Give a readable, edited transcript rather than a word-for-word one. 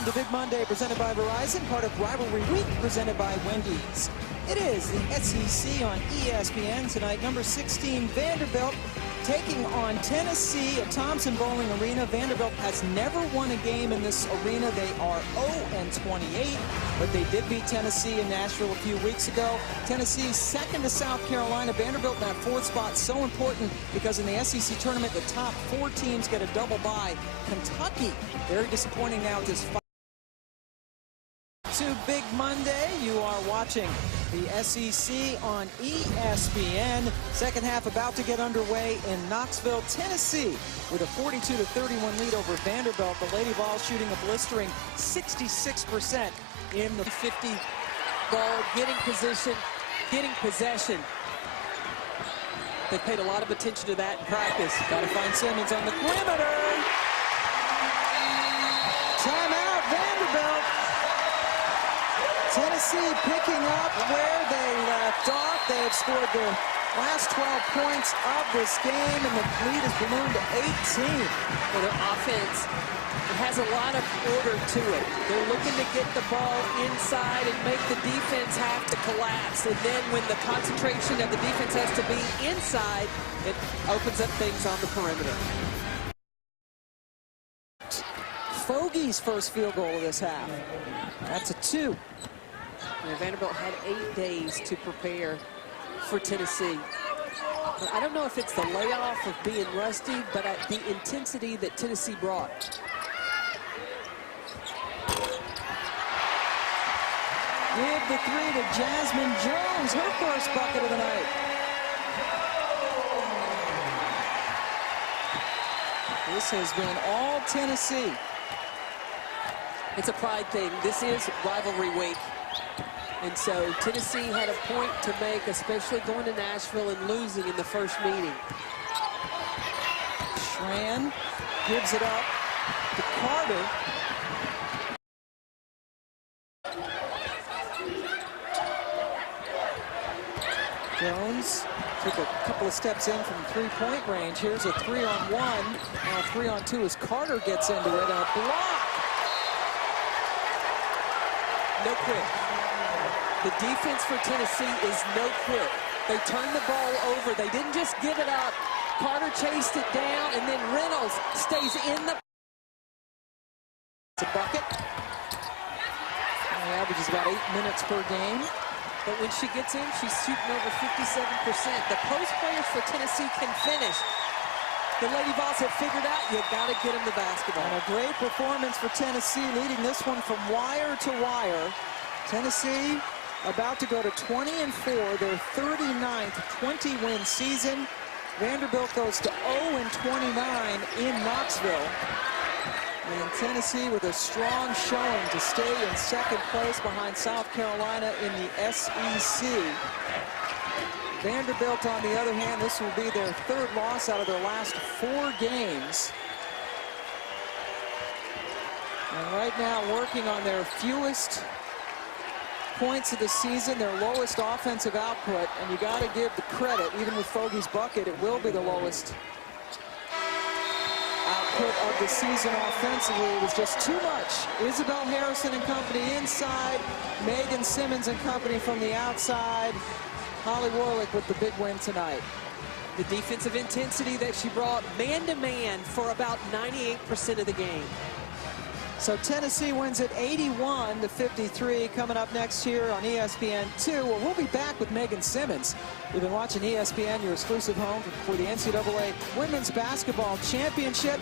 Welcome to Big Monday, presented by Verizon, part of Rivalry Week, presented by Wendy's. It is the SEC on ESPN tonight. Number 16, Vanderbilt, taking on Tennessee at Thompson Bowling Arena. Vanderbilt has never won a game in this arena. They are 0-28, but they did beat Tennessee in Nashville a few weeks ago. Tennessee second to South Carolina. Vanderbilt in that fourth spot, so important because in the SEC tournament, the top 4 teams get a double bye. Kentucky, very disappointing now at this fight. To Big Monday, you are watching the SEC on ESPN. Second half about to get underway in Knoxville, Tennessee, with a 42-31 lead over Vanderbilt. The Lady Vols shooting a blistering 66% in the 50 ball, getting position, getting possession. They paid a lot of attention to that in practice. Got to find Simmons on the perimeter. Timeout, Vanderbilt. Tennessee picking up where they left off. They have scored their last 12 points of this game, and the lead has ballooned to 18. Well, their offense, it has a lot of order to it. They're looking to get the ball inside and make the defense have to collapse. And then when the concentration of the defense has to be inside, it opens up things on the perimeter. Fogey's first field goal of this half. That's a 2. Vanderbilt had 8 days to prepare for Tennessee. But I don't know if it's the layoff of being rusty, but the intensity that Tennessee brought. Give the 3 to Jasmine Jones, her first bucket of the night. This has been all Tennessee. It's a pride thing. This is rivalry week. And so Tennessee had a point to make, especially going to Nashville and losing in the first meeting. Schran gives it up to Carter. Jones took a couple of steps in from three-point range. Here's a 3-on-1. Now 3-on-2 as Carter gets into it. A block. No quit. The defense for Tennessee is no quit. They turned the ball over. They didn't just give it up. Carter chased it down, and then Reynolds stays in the... It's a bucket. He averages about 8 minutes per game. But when she gets in, she's shooting over 57%. The post players for Tennessee can finish. The Lady Vols have figured out you got to get them the basketball. And a great performance for Tennessee, leading this one from wire to wire. Tennessee about to go to 20-4, their 39th 20-win season. Vanderbilt goes to 0-29 in Knoxville. And Tennessee with a strong showing to stay in second place behind South Carolina in the SEC. Vanderbilt, on the other hand, this will be their 3rd loss out of their last 4 games. And right now working on their fewest points of the season, their lowest offensive output, and you got to give the credit, even with Fogey's bucket, it will be the lowest output of the season offensively. It was just too much. Isabel Harrison and company inside, Megan Simmons and company from the outside. Holly Warlick with the big win tonight. The defensive intensity that she brought man-to-man for about 98% of the game. So Tennessee wins it 81-53. Coming up next here on ESPN2. Well, we'll be back with Megan Simmons. We've been watching ESPN, your exclusive home for the NCAA Women's Basketball Championship.